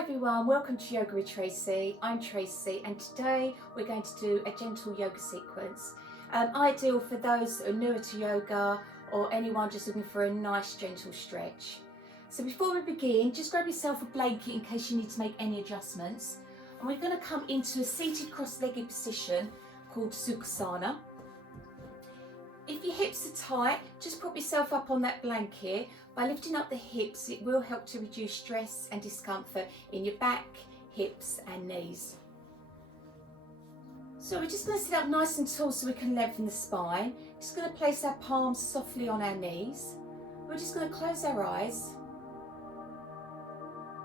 Hi everyone, welcome to Yoga with Tracy. I'm Tracy and today we're going to do a gentle yoga sequence. Ideal for those that are newer to yoga or anyone just looking for a nice gentle stretch. So before we begin, just grab yourself a blanket in case you need to make any adjustments. And we're going to come into a seated cross-legged position called Sukhasana. If your hips are tight, just prop yourself up on that blanket. By lifting up the hips, it will help to reduce stress and discomfort in your back, hips and knees. So we're just going to sit up nice and tall so we can lengthen the spine. Just going to place our palms softly on our knees. We're just going to close our eyes.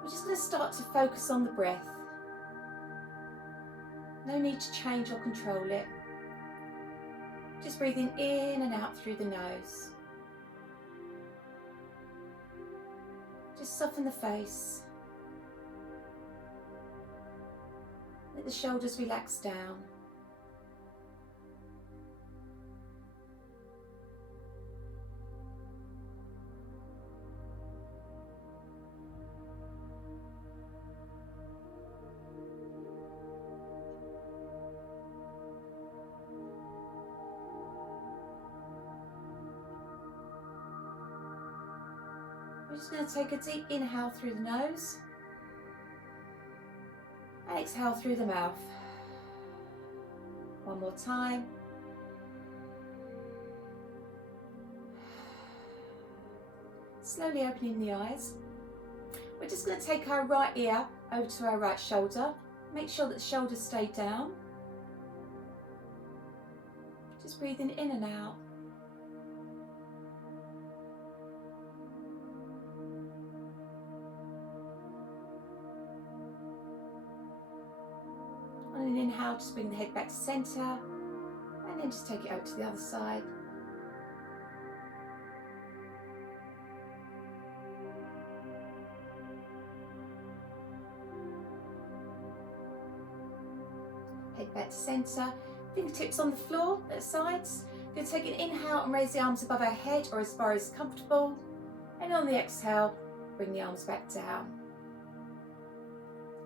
We're just going to start to focus on the breath. No need to change or control it. Just breathing in and out through the nose. Just soften the face. Let the shoulders relax down. We're just going to take a deep inhale through the nose and exhale through the mouth. One more time. Slowly opening the eyes. We're just going to take our right ear over to our right shoulder. Make sure that the shoulders stay down. Just breathing in and out. On an inhale, just bring the head back to centre and then just take it over to the other side. Head back to centre, fingertips on the floor at the sides. We're going to take an inhale and raise the arms above our head or as far as comfortable. And on the exhale, bring the arms back down.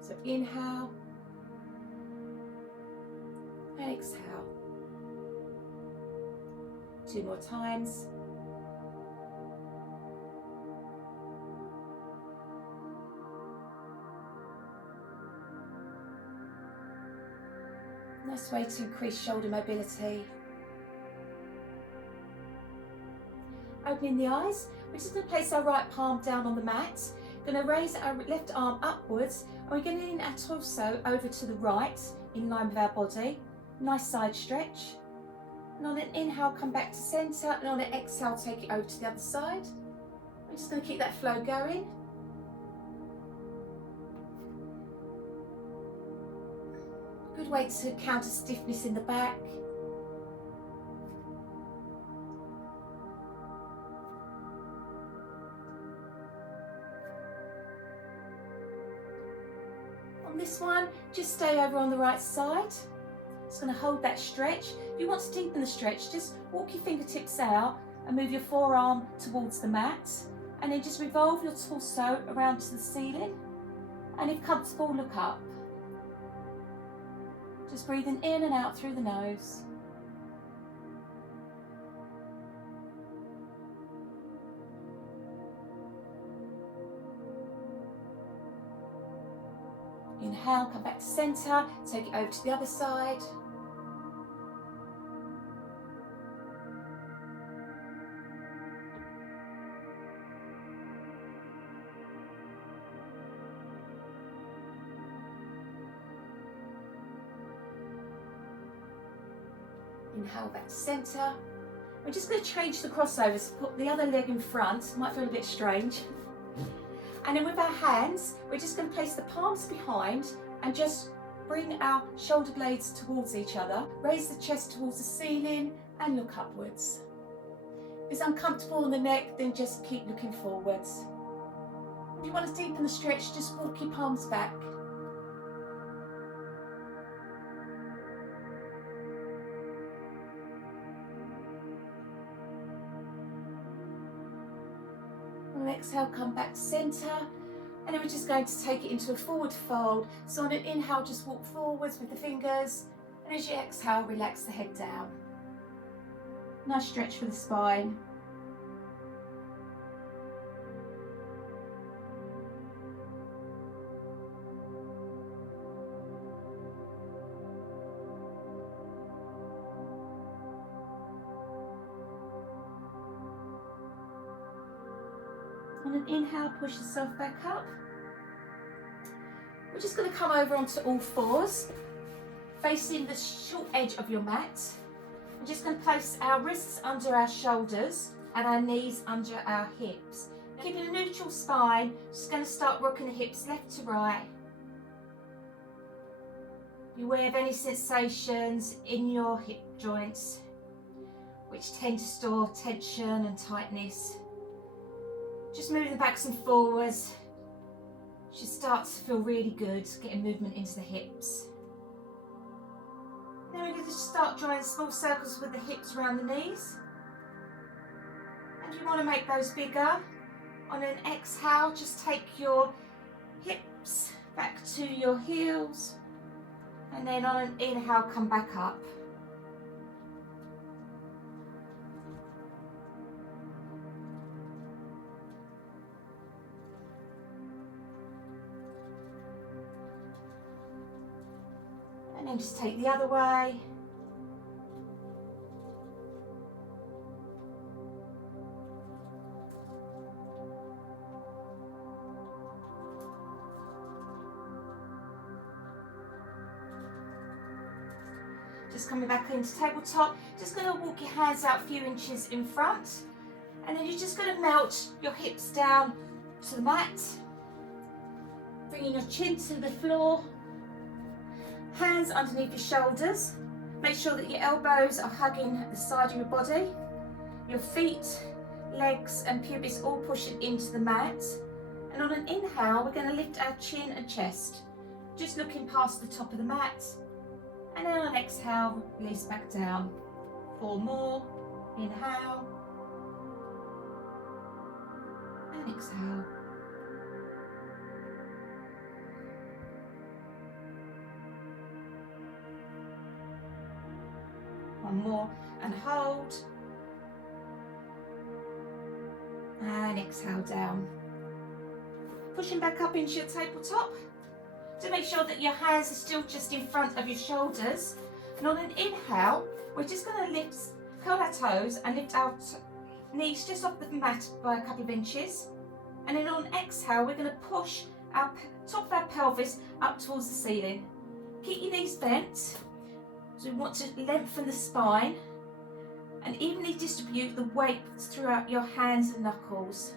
So inhale. And exhale. 2 more times. Nice way to increase shoulder mobility. Opening the eyes, we're just going to place our right palm down on the mat. Going to raise our left arm upwards and we're going to lean our torso over to the right in line with our body. Nice side stretch. And on an inhale, come back to centre, and on an exhale, take it over to the other side. I'm just going to keep that flow going. Good way to counter stiffness in the back. On this one, just stay over on the right side. Just going to hold that stretch. If you want to deepen the stretch, just walk your fingertips out and move your forearm towards the mat. And then just revolve your torso around to the ceiling. And if comfortable, look up. Just breathing in and out through the nose. Inhale, come back to centre, take it over to the other side. Inhale back to centre. We're just going to change the crossover, so put the other leg in front, might feel a bit strange. And then with our hands, we're just going to place the palms behind and just bring our shoulder blades towards each other. Raise the chest towards the ceiling and look upwards. If it's uncomfortable in the neck, then just keep looking forwards. If you want to deepen the stretch, just walk your palms back. On an exhale, come back to centre And then we're just going to take it into a forward fold. So on an inhale, just walk forwards with the fingers. And as you exhale, relax the head down. Nice stretch for the spine. On an inhale, push yourself back up. We're just going to come over onto all fours, facing the short edge of your mat. We're just going to place our wrists under our shoulders and our knees under our hips. Keeping a neutral spine, just going to start rocking the hips left to right. Be aware of any sensations in your hip joints, which tend to store tension and tightness. Just moving the backs and forwards should start to feel really good, getting movement into the hips. Then we're going to start drawing small circles with the hips around the knees. And you want to make those bigger. On an exhale, just take your hips back to your heels. And then on an inhale, come back up. And then just take the other way. Just coming back into tabletop. Just going to walk your hands out a few inches in front. And then you're just going to melt your hips down to the mat. Bringing your chin to the floor. Hands underneath your shoulders. Make sure that your elbows are hugging the side of your body. Your feet, legs and pubis all pushing into the mat. And on an inhale, we're going to lift our chin and chest, just looking past the top of the mat. And then on an exhale, release back down. 4 more. Inhale. And exhale. One more and hold. And exhale down. Pushing back up into your tabletop. To make sure that your hands are still just in front of your shoulders. And on an inhale, we're just going to curl our toes and lift our knees just off the mat by a couple of inches. And then on exhale, we're going to push our top of our pelvis up towards the ceiling. Keep your knees bent. So we want to lengthen the spine and evenly distribute the weight throughout your hands and knuckles.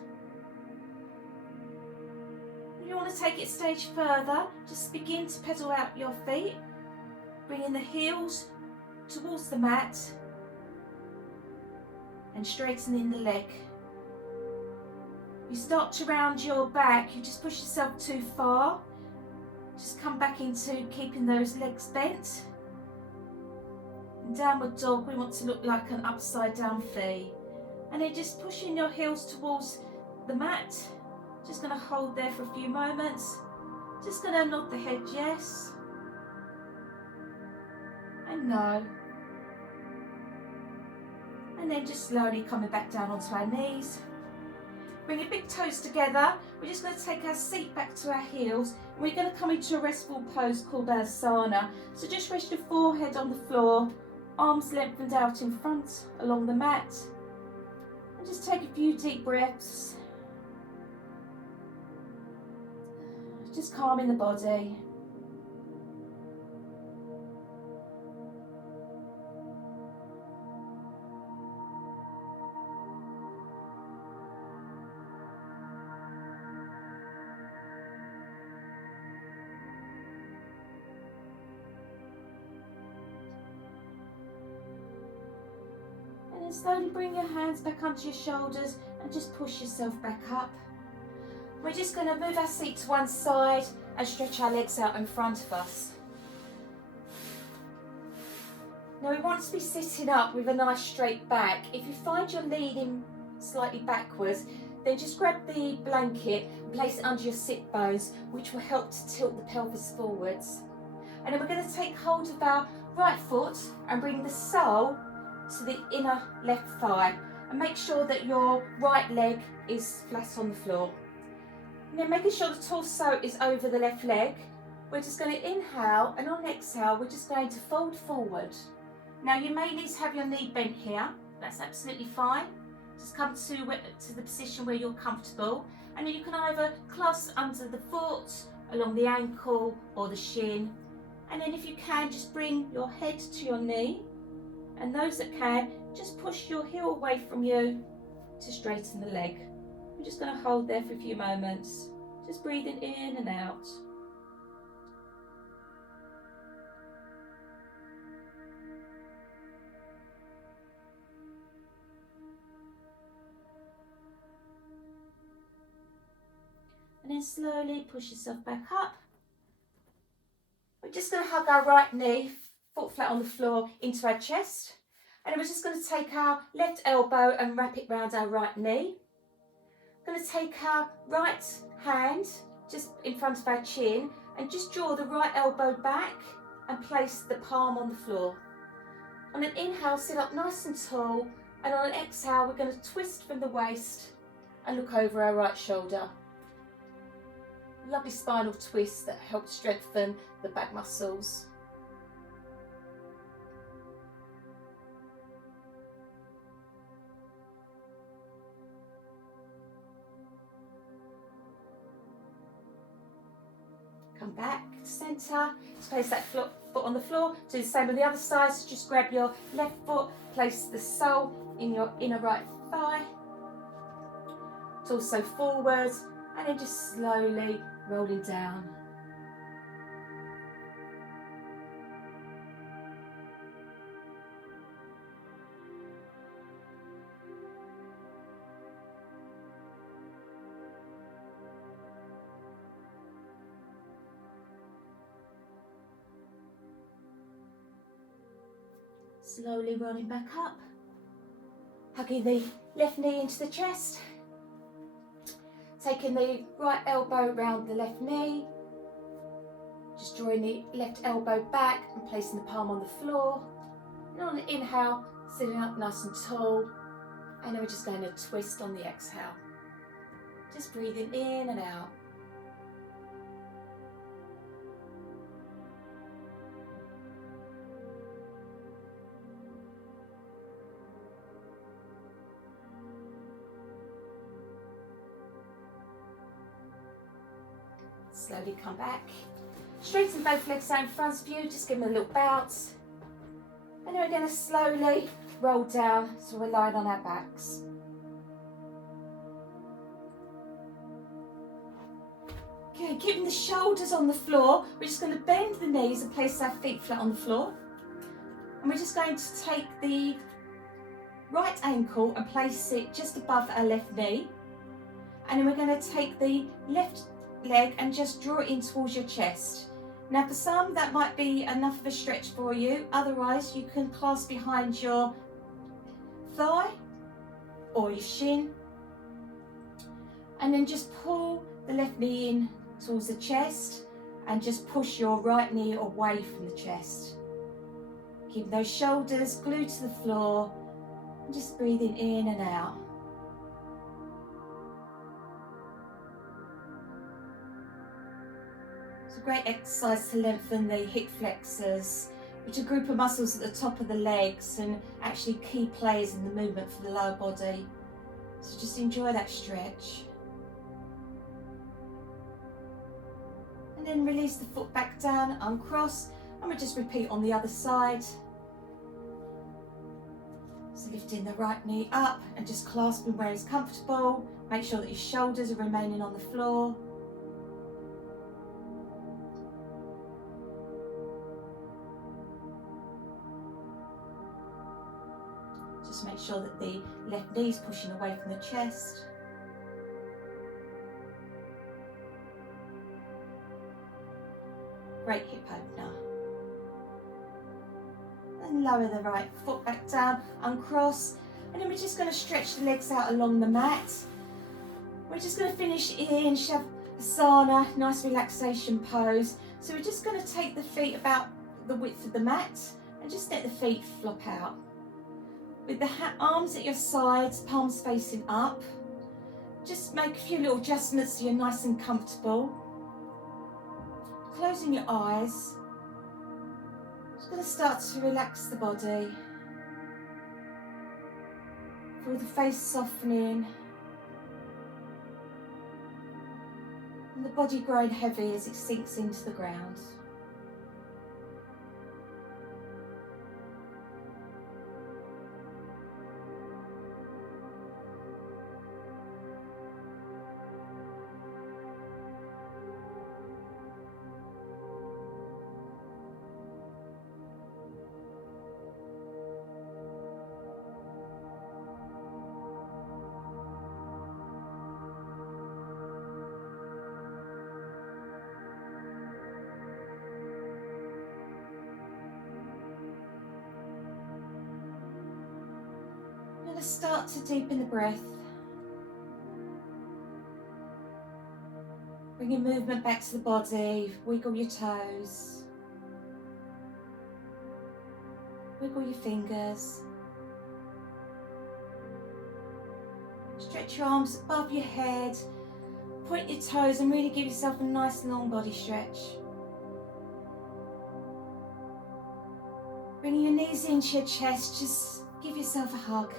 If you want to take it a stage further, just begin to pedal out your feet, bringing the heels towards the mat and straightening the leg. You start to round your back, you just push yourself too far. Just come back into keeping those legs bent. In downward dog, we want to look like an upside down V. And then just pushing your heels towards the mat. Just going to hold there for a few moments. Just going to nod the head yes and no. And then just slowly coming back down onto our knees. Bring your big toes together. We're just going to take our seat back to our heels. And we're going to come into a restful pose called Asana. So just rest your forehead on the floor. Arms lengthened out in front along the mat. And just take a few deep breaths. Just calming the body. And then slowly bring your hands back onto your shoulders and just push yourself back up. We're just going to move our seat to one side and stretch our legs out in front of us. Now we want to be sitting up with a nice straight back. If you find you're leaning slightly backwards, Then just grab the blanket and place it under your sit bones, which will help to tilt the pelvis forwards. And then we're going to take hold of our right foot and bring the sole to the inner left thigh. And make sure that your right leg is flat on the floor. And then making sure the torso is over the left leg. We're just going to inhale, and on exhale, we're just going to fold forward. Now you may need to have your knee bent here. That's absolutely fine. Just come to the position where you're comfortable. And then you can either clasp under the foot, along the ankle or the shin. And then if you can, just bring your head to your knee. And those that can, just push your heel away from you to straighten the leg. We're just going to hold there for a few moments, just breathing in and out. And then slowly push yourself back up. We're just going to hug our right knee, foot flat on the floor, into our chest. And then we're just going to take our left elbow and wrap it round our right knee. We're going to take our right hand just in front of our chin and just draw the right elbow back and place the palm on the floor. On an inhale, sit up nice and tall, and on an exhale, we're going to twist from the waist and look over our right shoulder. Lovely spinal twist that helps strengthen the back muscles. Come back to centre, just place that foot on the floor. Do the same on the other side, so just grab your left foot, place the sole in your inner right thigh, torso forward, and then just slowly rolling down. Slowly rolling back up, hugging the left knee into the chest, taking the right elbow round the left knee, just drawing the left elbow back and placing the palm on the floor. And on the inhale, sitting up nice and tall, and then we're just going to twist on the exhale. Just breathing in and out. Slowly come back. Straighten both legs out in front of you, just give them a little bounce. And then we're going to slowly roll down so we're lying on our backs. Okay, keeping the shoulders on the floor, we're just going to bend the knees and place our feet flat on the floor. And we're just going to take the right ankle and place it just above our left knee. And then we're going to take the left leg and just draw it in towards your chest. Now for some that might be enough of a stretch for you, otherwise you can clasp behind your thigh or your shin and then just pull the left knee in towards the chest and just push your right knee away from the chest. Keep those shoulders glued to the floor and just breathing in and out. It's a great exercise to lengthen the hip flexors, which are a group of muscles at the top of the legs and actually key players in the movement for the lower body. So just enjoy that stretch. And then release the foot back down, uncross, and we'll just repeat on the other side. So lifting the right knee up and just clasping where it's comfortable. Make sure that your shoulders are remaining on the floor. Just make sure that the left knee is pushing away from the chest. Great hip opener. And lower the right foot back down, uncross, and then we're just going to stretch the legs out along the mat. We're just going to finish in Shavasana, nice relaxation pose. So we're just going to take the feet about the width of the mat and just let the feet flop out. With the arms at your sides, palms facing up. Just make a few little adjustments so you're nice and comfortable. Closing your eyes. Just going to start to relax the body. Feel the face softening. And the body growing heavy as it sinks into the ground. Start to deepen the breath. Bring your movement back to the body. Wiggle your toes. Wiggle your fingers. Stretch your arms above your head. Point your toes and really give yourself a nice long body stretch. Bringing your knees into your chest, just give yourself a hug.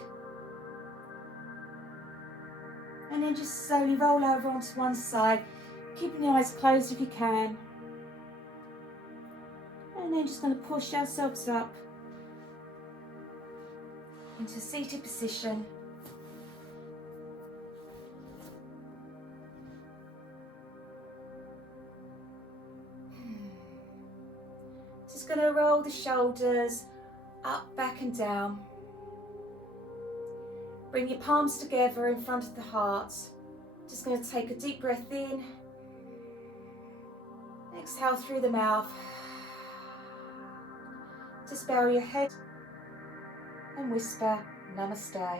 And then just slowly roll over onto one side, keeping your eyes closed if you can. And then just going to push ourselves up into a seated position. Just going to roll the shoulders up, back and down. Bring your palms together in front of the heart. Just going to take a deep breath in. Exhale through the mouth. Just bow your head and whisper Namaste.